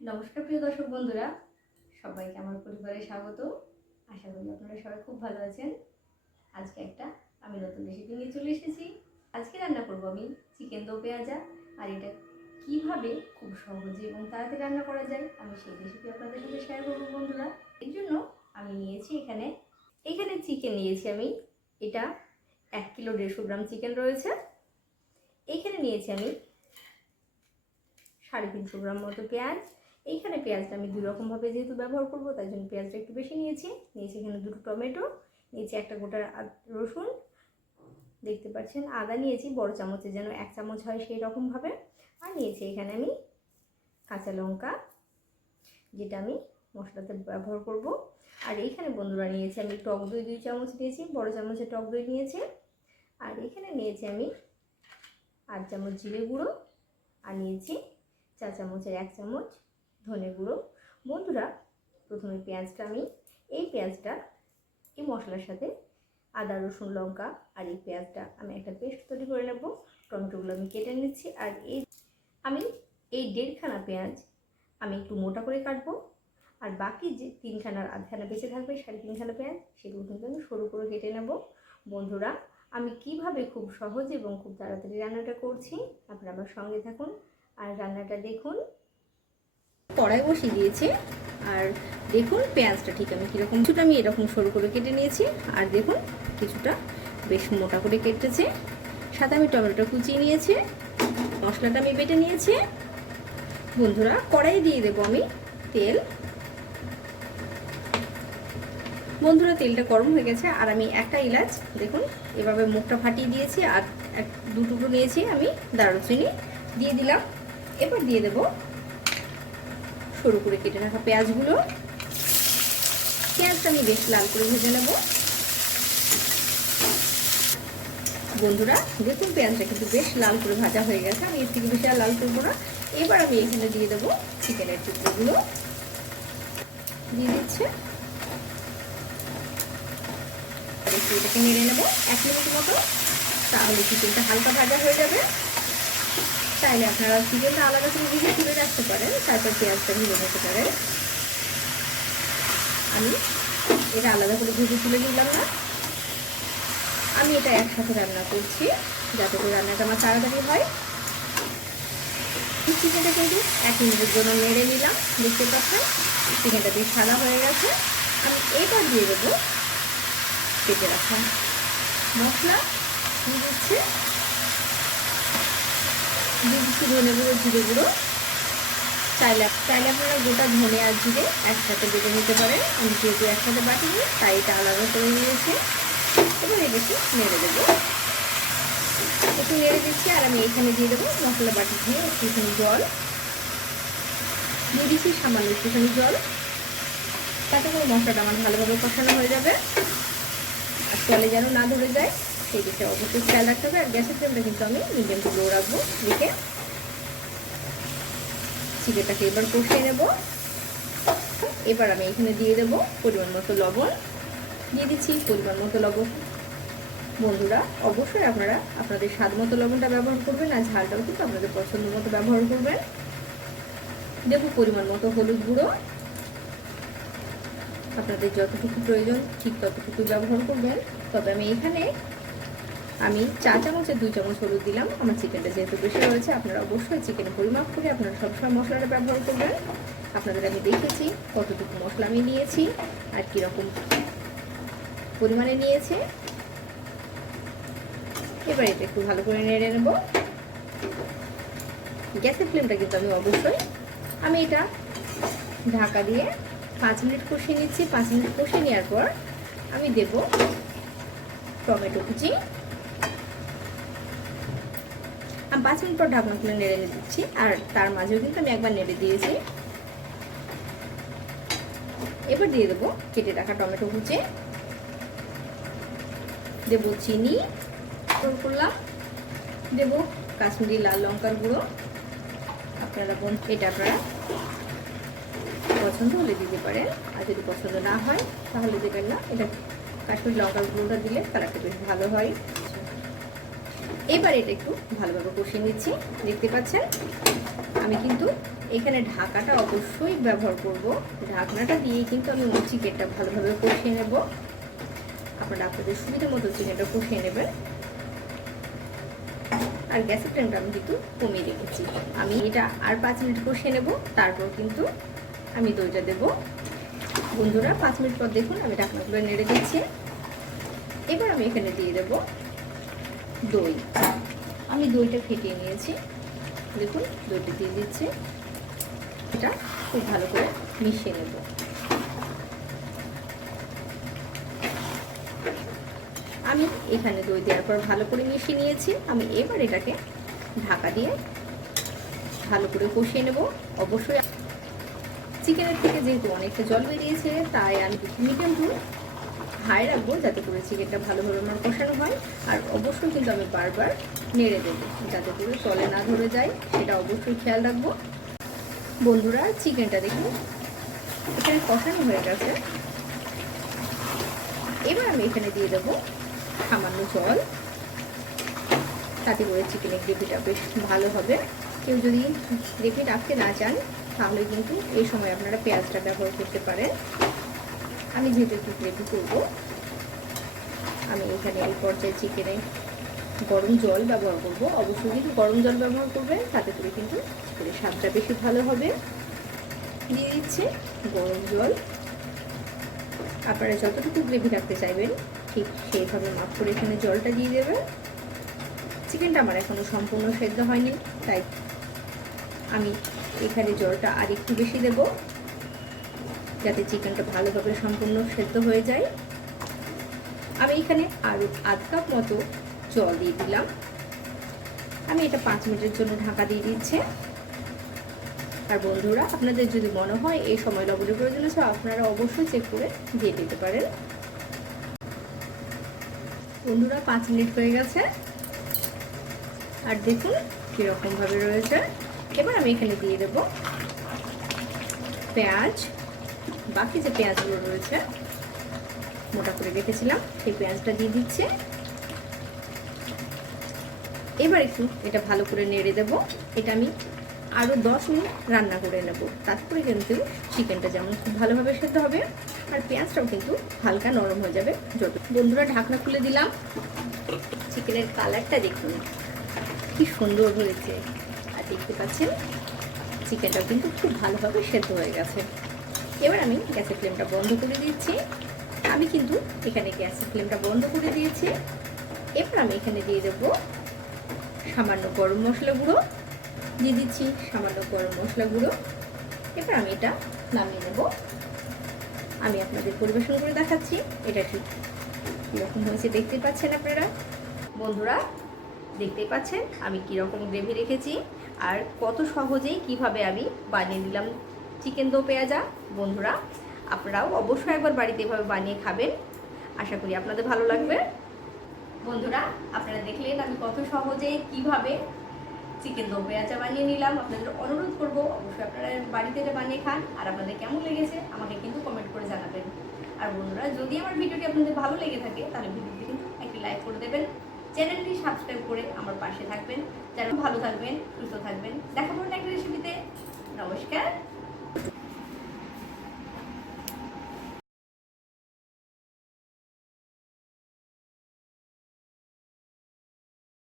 নমস্কার প্রিয় দর্শক বন্ধুরা, সবাইকে আমার পরিবারে স্বাগত। আশা করি আপনারা সবাই খুব ভালো আছেন। আজকে আমি নতুন রেসিপি নিয়ে চলে এসেছি। আজকে রান্না করব আমি চিকেন দো পেঁয়াজা। আর এটা কিভাবে খুব সহজে এবং তাড়াতাড়ি রান্না করা যায় আমি সেই রেসিপি আপনাদের সাথে শেয়ার করব বন্ধুরা। এর জন্য আমি নিয়েছি এখানে চিকেন নিয়েছি আমি। এটা 1 কিলো 150 গ্রাম চিকেন রয়েছে। এইখানে নিয়েছি আমি 350 গ্রাম মতো পেঁয়াজ। এইখানে পেঁয়াজটা আমি দুই রকমভাবে যেহেতু ব্যবহার করব তাই জন্য পেঁয়াজটা একটু বেশি নিয়েছি। এখানে 2টো টমেটো, নিয়েছি 1টা গোটা রসুন, দেখতে পাচ্ছেন আদা নিয়েছি বড় চামচে যেন 1 চামচ হয় সেই রকমভাবে। আর নিয়েছি এখানে আমি কাঁচা লঙ্কা, যেটা আমি মশলাতে ব্যবহার করব। আর এইখানে বন্ধুরা নিয়েছি আমি টক দই 2 চামচ নিয়েছি, বড় চামচে টক দই নিয়েছি। আর এখানে নিয়েছি আমি 8 চামচ জিরে গুঁড়ো, আর নিয়েছি 4 চামচের 1 চামচ ধনে গুঁড়ো। বন্ধুরা, প্রথমে এই পেঁয়াজটা এই মশলার সাথে আদা রসুন লঙ্কা আর এই পেঁয়াজটা আমি একটা পেস্ট তৈরি করে নেব। টমেটোগুলো আমি কেটে নিচ্ছি। আর আমি এই 1.5 খানা পেঁয়াজ আমি একটু মোটা করে কাটবো। আর বাকি যে 3খানার আধখানা বেঁচে থাকবে 3.5 খানা পেঁয়াজ, সেগুলো কিন্তু আমি সরু করে কেটে নেব। বন্ধুরা, আমি কিভাবে খুব সহজ এবং খুব তাড়াতাড়ি রান্নাটা করছি আপনারা আমার সঙ্গে থাকুন আর রান্নাটা দেখুন। কড়াই বসিয়ে দিয়েছি। আর দেখুন পেঁয়াজটা ঠিক আমি কীরকম, কিছুটা আমি এরকম সরু করে কেটে নিয়েছি। আর দেখুন কিছুটা বেশ মোটা করে কেটেছে। সাথে আমি টমেটো কুচিয়ে নিয়েছি, মশলাটা আমি বেটে নিয়েছি। বন্ধুরা, কড়াই দিয়ে দেবো আমি তেল। বন্ধুরা, তেলটা গরম হয়ে গেছে। আর আমি একটা এলাচ দেখুন এভাবে মুখটা ফাটিয়ে দিয়েছি। আর 2 টুকরো নিয়েছি আমি দারুচিনি, দিয়ে দিলাম। এবার দিয়ে দেবো সরু করে কেটে রাখা পেঁয়াজগুলো। পেঁয়াজটা আমি বেশ লাল করে ভেজে নেব। বন্ধুরা দেখুন পেঁয়াজটা কিন্তু বেশ লাল করে ভাজা হয়ে গেছে। আমি এর থেকে বেশি আর লাল করবো না। এবার আমি এখানে দিয়ে দেবো চিকেনের টুকরোগুলো, দিয়ে দিচ্ছে। এটাকে নেড়ে নেবো 1 মিনিট মতো, তাহলে চিকেনটা হালকা ভাজা হয়ে যাবে। তাইলে আপনারা চিকেনটা আলাদা করে ভেজে তুলে রাখতে পারেন, তারপর পেঁয়াজটা ভেজে নিতে পারেন। আমি এটা আলাদা করে ভেজে তুলে নিলাম না, আমি এটা একসাথে রান্না করছি যাতে করে রান্নাটা আমার তাড়াতাড়ি হয়। চিকেনটা কিন্তু 1 মিনিটের জন্য নেড়ে নিলাম। দেখতে পাচ্ছেন চিকেনটা বেশ সাদা হয়ে গেছে। আমি এবার দিয়ে দেবো কেটে রাখা মশলা, দিয়ে দিচ্ছি ধনে গুঁড়ো জিরে গুঁড়ো। চাইলে আপনারা গোটা ধনে আর জিরে একসাথে বেটে নিতে পারেন। আমি যেহেতু একসাথে বাটিনি তাই এটা আলাদা করে নিয়েছি। এবার এটা একটু নেড়ে দেবো, একটু নেড়ে দিচ্ছি। আর আমি এখানে দিয়ে দেবো মশলা বাটি দিয়ে একটুখানি জল দিয়ে দিচ্ছি, সামান্য একটুখানি জল, তাতে করে মশলাটা আমার ভালোভাবে কষানো হয়ে যাবে। আর তলে যেন না ধরে যায় সেই দিকে অবশ্যই খেয়াল রাখতে হবে। আর গ্যাসের ফ্লেমটা কিন্তু আমি মিডিয়াম টু লো রাখবো। রেখে চিকেনটাকে এবার কষিয়ে নেব। এবার আমি এখানে দিয়ে দেবো পরিমাণ মতো লবণ, দিয়ে দিচ্ছি পরিমাণ মতো লবণ। বন্ধুরা, অবশ্যই আপনারা আপনাদের স্বাদ মতো লবণটা ব্যবহার করবেন, আর ঝালটাও কিন্তু আপনাদের পছন্দ মতো ব্যবহার করবেন। দেবো পরিমাণ মতো হলুদ গুঁড়ো, আপনাদের যতটুকু প্রয়োজন ঠিক ততটুকু ব্যবহার করবেন। তবে আমি এখানে 4 চামচে 2 চামচ হলুদ দিলাম। আমার চিকেনটা যেহেতু বেশি হয়েছে, আপনারা অবশ্যই চিকেনের পরিমাপ করে আপনারা সবসময় মশলাটা ব্যবহার করবেন। আপনাদের আমি দেখেছি কতটুকু মশলা আমি নিয়েছি আর কীরকম পরিমাণে নিয়েছে। এবার এটা একটু ভালো করে নেড়ে নেব। গ্যাসের ফ্লেমটা কিন্তু আমি এটা ঢাকা দিয়ে 5 মিনিট কষিয়ে নিচ্ছি। 5 মিনিট কষিয়ে নেওয়ার পর আমি দেব টমেটো কুচি। আমি 5 মিনিট পর ঢাকনা খুলে নেড়ে দিচ্ছি। আর তার মাঝেও কিন্তু আমি একবার নেড়ে দিয়েছি। এবার দিয়ে দেবো কেটে রাখা টমেটো কুচি, দেব চিনি করলাম, দেব কাশ্মীরি লাল লঙ্কার গুঁড়ো। এটা আপনারা পছন্দ হলে দিতে পারেন, আর যদি পছন্দ না হয় তাহলে দেবেন না। এটা কাশ্মীরি লঙ্কার গুঁড়োটা দিলে কালারটা বেশ ভালো হয়। এবার এটা একটু ভালোভাবে কষিয়ে নিচ্ছি। দেখতে পাচ্ছেন আমি কিন্তু এখানে ঢাকাটা অবশ্যই ব্যবহার করব। ঢাকনাটা দিয়ে কিন্তু আমি চিকেনটা ভালোভাবে কষিয়ে নেব। আপনারা আপনাদের সুবিধা মতো চিকেনটা কষিয়ে নেবেন। আর গ্যাসের ফ্লেমটা আমি কিন্তু কমিয়ে রেখেছি। আমি এটা আর 5 মিনিট কষিয়ে নেব, তারপর কিন্তু আমি দইটা দেব। বন্ধুরা 5 মিনিট পর দেখুন আমি ঢাকনাগুলো নেড়ে দিচ্ছি। এবার আমি এখানে দিয়ে দেব দই। আমি দইটা ফেটিয়ে নিয়েছি, দেখুন দইটা দিয়ে দিচ্ছি। এটা খুব ভালো করে মিশিয়ে নেব। আমি এখানে দই দেওয়ার পর ভালো করে মিশিয়ে নিয়েছি। আমি এবার এটাকে ঢাকা দিয়ে ভালো করে কষিয়ে নেব। অবশ্যই চিকেনের থেকে যেহেতু অনেকটা জল বেরিয়েছে, তাই আমি মিডিয়াম টু হাই রাখবো, যাতে করে চিকেনটা ভালোভাবে আমার কষানো হয়। আর অবশ্যই কিন্তু আমি বারবার নেড়ে দেবো, যাতে করে তলে না ধরে যায়, সেটা অবশ্যই খেয়াল রাখবো। বন্ধুরা চিকেনটা দেখুন এখানে কষানো হয়ে গেছে। এবার আমি এখানে দিয়ে দেবো সামান্য জল, তাতে করে চিকেনের গ্রেভিটা বেশ ভালো হবে। কেউ যদি গ্রেভি রাখতে না চান, তাহলে কিন্তু এই সময় আপনারা পেঁয়াজটা ব্যবহার করতে পারেন। আমি যেহেতু একটু গ্রেভি করবো, আমি এখানে এই পর্যায়ে চিকেনে গরম জল ব্যবহার করব। অবশ্যই কিন্তু গরম জল ব্যবহার করবেন, তাতে করে কিন্তু চিকেনের স্বাদটা বেশি ভালো হবে। দিয়ে দিচ্ছে গরম জল। আপনারা যতটুকু গ্রেভি রাখতে চাইবেন ঠিক সেইভাবে মাপ করে এখানে জলটা দিয়ে দেবেন। চিকেনটা আমার এখনো সম্পূর্ণ সেদ্ধ হয়নি, তাই আমি এখানে জলটা আর একটু বেশি দেব, যাতে চিকেনটা ভালোভাবে সম্পূর্ণ সেদ্ধ হয়ে যায়। আমি এখানে আরও আধ কাপ মতো জল দিয়ে দিলাম। আমি এটা 5 মিনিটের জন্য ঢাকা দিয়ে দিচ্ছি। আর বন্ধুরা আপনাদের যদি মনে হয় এই সময় লবণের প্রয়োজন আছে, আপনারা অবশ্যই চেক করে দিয়ে দিতে পারেন। বন্ধুরা 5 মিনিট হয়ে গেছে, আর দেখুন কীরকমভাবে রয়েছে। এবার আমি এখানে দিয়ে দেব পেঁয়াজ। বাকি যে পেঁয়াজগুলো রয়েছে মোটা করে রেখেছিলাম, সেই পেঁয়াজটা দিয়ে দিচ্ছে। এবার একটু এটা ভালো করে নেড়ে দেব। এটা আমি আরও 10 মিনিট রান্না করে নেব, তারপরে কিন্তু চিকেনটা যেমন খুব ভালোভাবে সেদ্ধ হবে, আর পেঁয়াজটাও কিন্তু হালকা নরম হয়ে যাবে। যত বন্ধুরা ঢাকনা খুলে দিলাম, চিকেনের কালারটা দেখুন কি সুন্দর হয়েছে। আর দেখতে পাচ্ছেন চিকেনটাও কিন্তু খুব ভালোভাবে সেদ্ধ হয়ে গেছে। এবার আমি গ্যাসের ফ্লেমটা বন্ধ করে দিচ্ছি। আমি কিন্তু এখানে গ্যাসের ফ্লেমটা বন্ধ করে দিয়েছি। এবার আমি এখানে দিয়ে দেব সামান্য গরম মশলা গুঁড়ো, দিয়ে দিচ্ছি সামান্য গরম মশলা গুঁড়ো। এবার আমি এটা নামিয়ে নেব। আমি আপনাদের পরিবেশন করে দেখাচ্ছি এটা ঠিক কীরকম হয়েছে। দেখতেই পাচ্ছেন আপনারা বন্ধুরা, দেখতেই পাচ্ছেন আমি কীরকম গ্রেভি রেখেছি, আর কত সহজেই কিভাবে আমি বানিয়ে দিলাম চিকেন দো পেঁয়াজা। বন্ধুরা আপনারাও অবশ্যই একবার বাড়িতে এভাবে বানিয়ে খাবেন, আশা করি আপনাদের ভালো লাগবে। বন্ধুরা আপনারা দেখলেন আমি কত সহজে কিভাবে চিকেন দো পেঁয়াজা বানিয়ে নিলাম। আপনাদের অনুরোধ করব অবশ্যই আপনারা বাড়িতে এটা বানিয়ে খান, আর আপনাদের কেমন লেগেছে আমাকে কিন্তু কমেন্ট করে জানাবেন। আর বন্ধুরা যদি আমার ভিডিওটি আপনাদের ভালো লেগে থাকে, তাহলে ভিডিওটি কিন্তু একটি লাইক করে দেবেন, চ্যানেলটি সাবস্ক্রাইব করে আমার পাশে থাকবেন। যারা ভালো থাকবেন, সুস্থ থাকবেন। দেখা হবে একটা রেসিপিতে। নমস্কার।